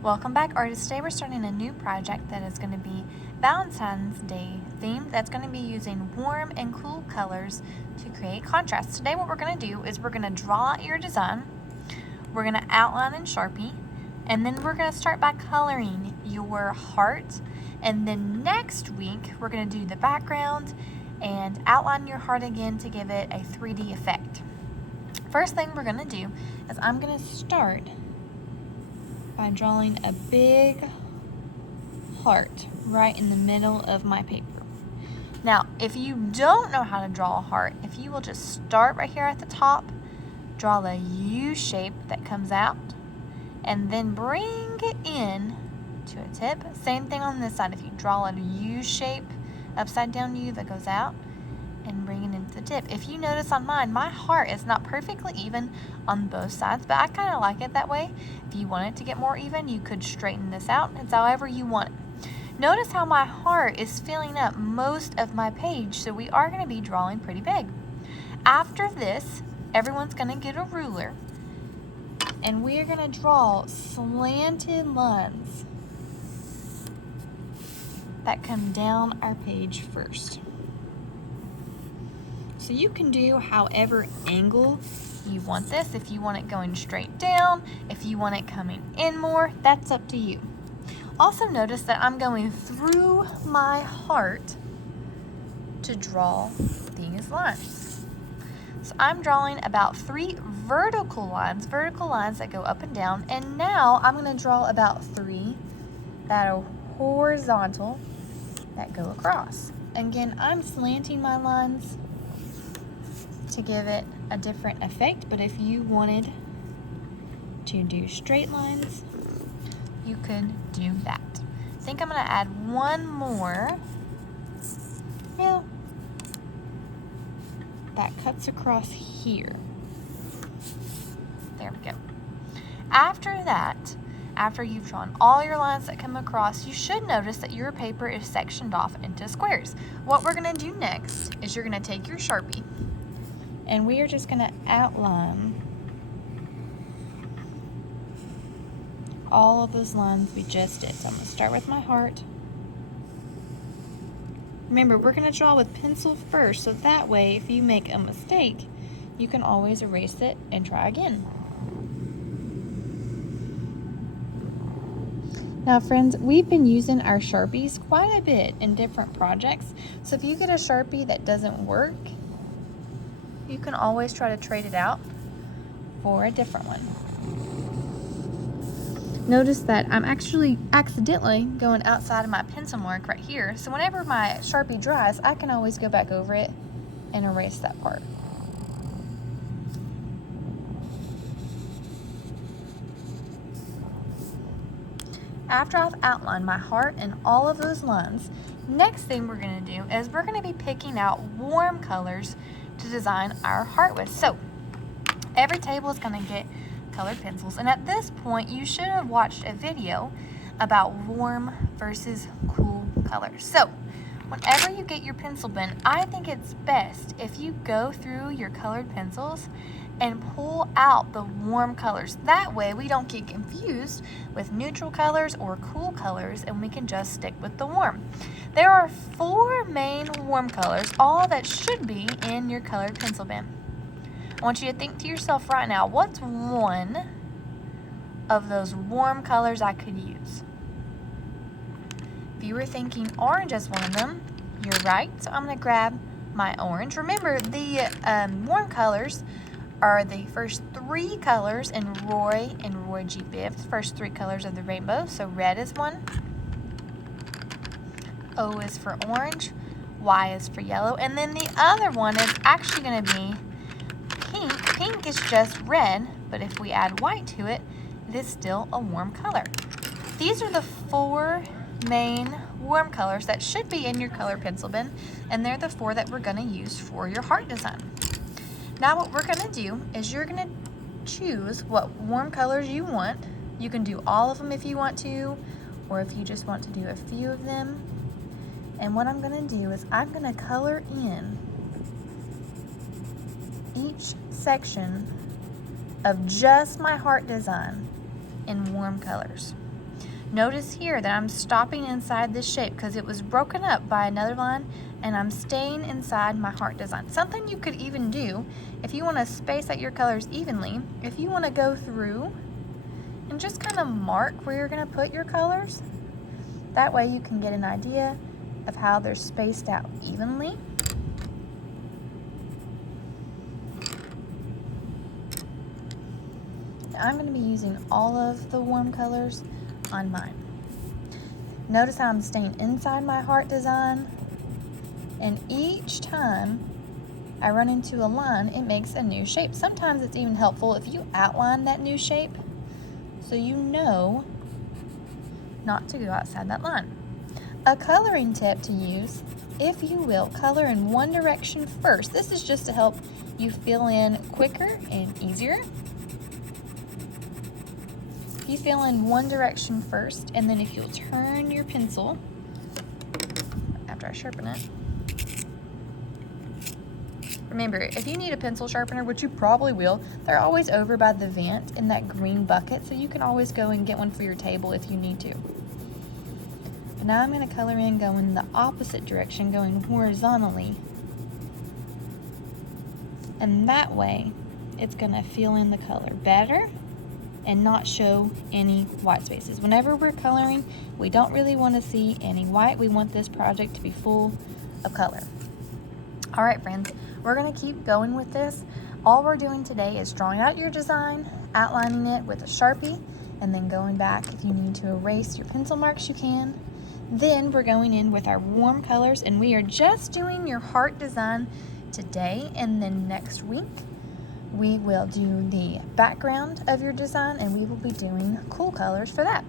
Welcome back, artists. Today we're starting a new project that is going to be Valentine's Day themed. That's going to be using warm and cool colors to create contrast. Today what we're going to do is we're going to draw out your design, we're going to outline in Sharpie, and then we're going to start by coloring your heart. And then next week we're going to do the background and outline your heart again to give it a 3D effect. First thing we're going to do is I'm going to start by drawing a big heart right in the middle of my paper. Now, if you don't know how to draw a heart, if you will just start right here at the top, draw the U shape that comes out, and then bring it in to a tip. Same thing on this side. If you draw a U shape, upside down U that goes out, and bring it into the tip. If you notice on mine, my heart is not perfectly even on both sides, but I kind of like it that way. If you want it to get more even, you could straighten this out. It's however you want it. Notice how my heart is filling up most of my page, so we are going to be drawing pretty big. After this, everyone's going to get a ruler, and we are going to draw slanted lines that come down our page first. So you can do however angle you want this. If you want it going straight down, if you want it coming in more, that's up to you. Also notice that I'm going through my heart to draw these lines. So I'm drawing about 3 vertical lines that go up and down, and now I'm going to draw about 3 that are horizontal that go across. Again, I'm slanting my lines to give it a different effect, but if you wanted to do straight lines, you could do that. I think I'm going to add one more that cuts across here. There we go. After that, after you've drawn all your lines that come across, you should notice that your paper is sectioned off into squares. What we're going to do next is you're going to take your Sharpie, and we are just going to outline all of those lines we just did. So I'm going to start with my heart. Remember, we're going to draw with pencil first, so that way if you make a mistake, you can always erase it and try again. Now friends, we've been using our Sharpies quite a bit in different projects. So if you get a Sharpie that doesn't work, you can always try to trade it out for a different one. Notice that I'm actually accidentally going outside of my pencil mark right here. So whenever my Sharpie dries, I can always go back over it and erase that part. After I've outlined my heart and all of those lines, next thing we're going to do is we're going to be picking out warm colors to design our heart with. So every table is going to get colored pencils, and at this point you should have watched a video about warm versus cool colors. So whenever you get your pencil bin, I think it's best if you go through your colored pencils and pull out the warm colors. That way we don't get confused with neutral colors or cool colors, and we can just stick with the warm. There are 4 main warm colors, all that should be in your colored pencil bin. I want you to think to yourself right now, what's one of those warm colors I could use? If you were thinking orange as one of them, you're right. So I'm going to grab my orange. Remember, the warm colors are the first 3 colors in Roy and Roy G. Biv, the first 3 colors of the rainbow. So red is one, O is for orange, Y is for yellow, and then the other one is actually going to be pink. Pink is just red, but if we add white to it, it is still a warm color. These are the 4 main warm colors that should be in your color pencil bin, and they're the 4 that we're going to use for your heart design. Now what we're going to do is you're going to choose what warm colors you want. You can do all of them if you want to, or if you just want to do a few of them. And what I'm going to do is I'm going to color in each section of just my heart design in warm colors. Notice here that I'm stopping inside this shape because it was broken up by another line, and I'm staying inside my heart design. Something you could even do if you want to space out your colors evenly, if you want to go through and just kind of mark where you're going to put your colors. That way you can get an idea of how they're spaced out evenly. I'm going to be using all of the warm colors on mine. Notice how I'm staying inside my heart design, and each time I run into a line, it makes a new shape. Sometimes it's even helpful if you outline that new shape so you know not to go outside that line. A coloring tip to use: if you will, color in one direction first. This is just to help you fill in quicker and easier. You fill in one direction first, and then if you'll turn your pencil after I sharpen it. Remember, if you need a pencil sharpener, which you probably will, they're always over by the vent in that green bucket, so you can always go and get one for your table if you need to. And now I'm going to color in going the opposite direction, going horizontally. And that way, it's going to fill in the color better and not show any white spaces. Whenever we're coloring, we don't really want to see any white. We want this project to be full of color. All right, friends, we're gonna keep going with this. All we're doing today is drawing out your design, outlining it with a Sharpie, and then going back. If you need to erase your pencil marks, you can. Then we're going in with our warm colors, and we are just doing your heart design today, and then next week we will do the background of your design, and we will be doing cool colors for that.